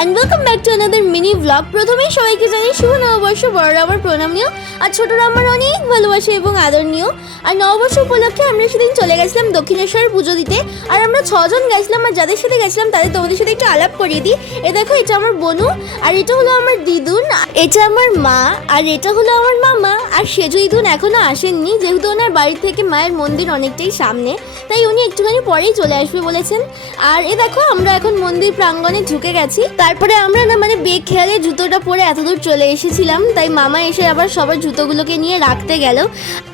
and welcome back to another mini vlog. প্রথমেই সবাইকে জানাই শুভ নববর্ষ, বড়রা আমার প্রণাম নিও আর ছোটরা আমার অনেক ভালোবাসা এবং আদর নিও। আর নববর্ষ উপলক্ষে আমরা সেদিন চলে গেছিলাম দক্ষিণেশ্বর পুজো দিতে। আর আমরা 6 জন গেছিলাম, আর যাদের সাথে গেছিলাম তাদের তোমাদের সাথে একটু আলাপ করিয়ে দিই। এ দেখো, এটা আমার বনু, আর এটা হলো আমার দিদুন, এটা আমার মা, আর এটা হলো আমার মামা। আর সেজু দিদুন এখনো আসেননি, যেহেতু ওনার বাড়ি থেকে মায়ের মন্দির অনেকটাই সামনে, তাই উনি একটুখানি পরেই চলে আসবে বলেছেন। আর এ দেখো, আমরা এখন মন্দির প্রাঙ্গণে ঢুকে গেছি। তারপরে আমরা বেখেয়ালে জুতোটা পরে এতদূর চলে এসেছিলাম, তাই মামা এসে আবার সবার জুতোগুলোকে নিয়ে রাখতে গেল।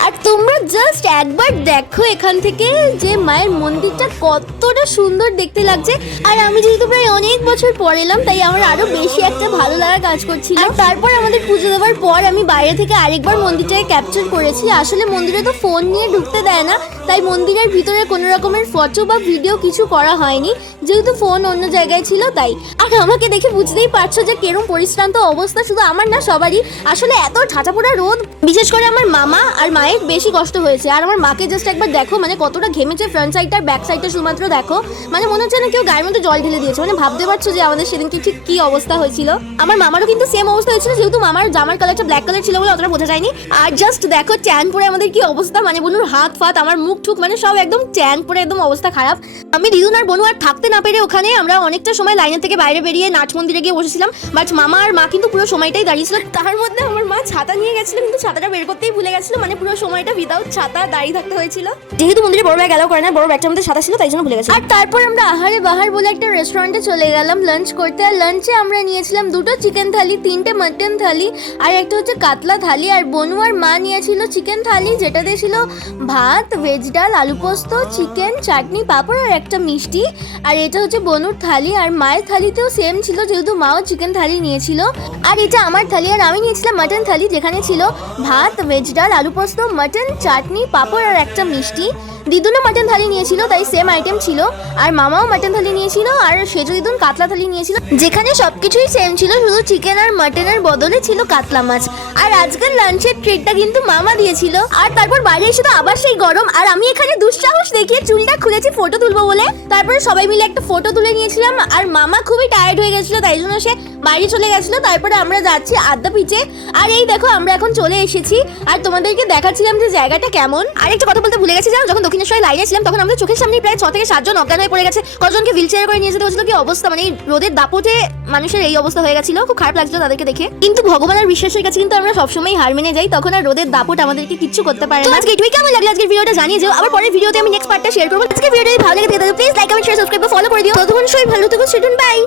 আর তোমরা জাস্ট একবার দেখো এখান থেকে যে মায়ের মন্দিরটা কতটা সুন্দর দেখতে লাগছে। আর আমি যেহেতু প্রায় অনেক বছর পর এলাম, তাই আমার আরো বেশি একটা ভালো লাগা কাজ করছিল। আর তারপর আমাদের পুজো দেওয়ার পর আমি বাইরে থেকে আরেকবার মন্দিরটাকে ক্যাপচার করেছি। আসলে মন্দিরে তো ফোন নিয়ে ঢুকতে দেয় না, তাই মন্দিরের ভিতরে কোনো রকমের ফটো বা ভিডিও কিছু করা হয়নি, যেহেতু ফোন অন্য জায়গায় ছিল তাই। আর আমাকে দেখে বুঝতেই পারছো যে কেরম পরিশ্রান্ত অবস্থা, শুধু আমার না সবারই। আসলে এত ঠাঁচাপোড়া রোদ, বিশেষ করে আমার মামা আর মায়ের বেশি কষ্ট হয়েছে। আর আমার মাকে জাস্ট একবার দেখো, কতটা ঘেমেছে, ফ্রন্ট সাইডটা আর ব্যাক সাইডটা শুধুমাত্র দেখো, মনে হচ্ছে না কেউ গায়ের মধ্যে জল ঢেলে দিয়েছে। ভাবতে পারছো যে আমাদের সেদিনকে ঠিক কি অবস্থা হয়েছিল। আমার মামারও কিন্তু সেম অবস্থা হয়েছিল, যেহেতু মামার জামার কালারটা ব্ল্যাক কালার ছিল বলে অতটা বোঝা যায়নি। আর জাস্ট দেখো ট্যান পরে আমাদের কি অবস্থা, বলুন হাত ফাত আমার মুখ ঠুক সব একদম ট্যান পরে একদম অবস্থা খারাপ। আমি দিদুন আর বনু আর থাকতে না পেরে ওখানে আমরা অনেকটা সময় লাইনের থেকে বাইরে বেরিয়ে নাট মন্দিরে গিয়ে বসেছিলাম। বাট মামা আর মা কিন্তু পুরো সময়টাই দাঁড়িয়েছিল। তার মধ্যে আমার মা ছাতা নিয়ে গেছিল, কিন্তু ছাতাটা বের করতেই ভুলে গেছিল। পুরো সময়টা উইদাউট ছাতা দাঁড়িয়ে থাকতে হয়েছিল, যেহেতু মন্দিরে বড় ব্যাগ এলাও করে না, বড় ব্যাগটার মধ্যে ছাতা ছিল তাই জন্য ভুলে গেছি। আর তারপর আমরা আহারে বাহার বলে একটা রেস্টুরেন্টে চলে গেলাম লাঞ্চ করতে। আর লাঞ্চে আমরা নিয়েছিলাম 2টো চিকেন থালি, 3টে মাটন থালি, আর একটা হচ্ছে কাতলা থালি। আর বনু আর মা নিয়েছিল চিকেন থালি, যেটাতে ছিল ভাত, ভেজ ডাল, আলু পোস্ত, চিকেন, চাটনি, পাঁপড় আর একটা মিষ্টি। আর এটা হচ্ছে বনুর থালি। আর মায়ের থালিতেও সেম ছিল, যেহেতু মাও চিকেন থালি নিয়েছিল। আর এটা আমার থালি, আর আমি নিয়েছিলাম মাটন থালি, যেখানে ছিল ভাত, ভেজ ডাল, আলু পোস্ত, মাটন, চাটনি, পাঁপড় আর একটা মিষ্টি। দিদুনও মাটন থালি নিয়েছিল, তাই সেম আইটেম ছিল। আর মামাও মাটন থালি নিয়েছিল, আর সেজু দিদুন কাতলা থালি নিয়েছিল, যেখানে সবকিছুই সেম ছিল, শুধু চিকেন আর মাটনের বদলে ছিল কাতলা মাছ। আর আজকের লাঞ্চের ট্রিটটা কিন্তু মামা দিয়েছিল। আর তারপর বাইরে এসে তো আবার সেই গরম, আর আমি এখানে দুঃসাহস দেখিয়ে চুলটা খুলেছি ফটো তুলবো বলে। তারপরে সবাই মিলে একটা ফটো তুলে নিয়েছিলাম। আর মামা খুবই টায়ার্ড হয়ে গেছিল, তাই জন্য সে বাইরে চলে গেছিল। তারপরে আমরা যাচ্ছি আদ্যা পিচে। আর এই দেখো, আমরা এখন চলে এসেছি। আর তোমাদেরকে দেখাচ্ছিলাম যে জায়গাটা কেমন। আর একটা কথা বলতে ভুলে গেছি, জানো, যখন দক্ষিণেশ্বরে লাইনে ছিলাম তখন আমাদের চোখের সামনে প্রায় 6 থেকে 7 জন অজ্ঞান হয়ে পড়ে গেছে। কজনকে হুইল চেয়ারে করে নিয়ে যেতে হয়েছিল, কি অবস্থা, রোদের দাপটে মানুষের এই অবস্থা হয়ে গেছিল। খুব খারাপ লাগছিল তাদেরকে দেখে। কিন্তু ভগবানের বিশ্বাসের কাছে কিন্তু আমরা সবসময় হার মেনে যাই, তখন আর রোদের দাপট আমাদেরকে কিচ্ছু করতে পারে না। আজকে এটুকুই। কেমন লাগলো আজকের ভিডিওটা জানিয়ে যাও। আবার পরের ভিডিওতে আমি নেক্সট পার্টটা শেয়ার করবো। আজকের ভিডিওটা ভালো লেগে থাকে please like, comment, share, subscribe বা ফলো করে দিও। ততক্ষণ সবাই ভালো থেকো, বাই।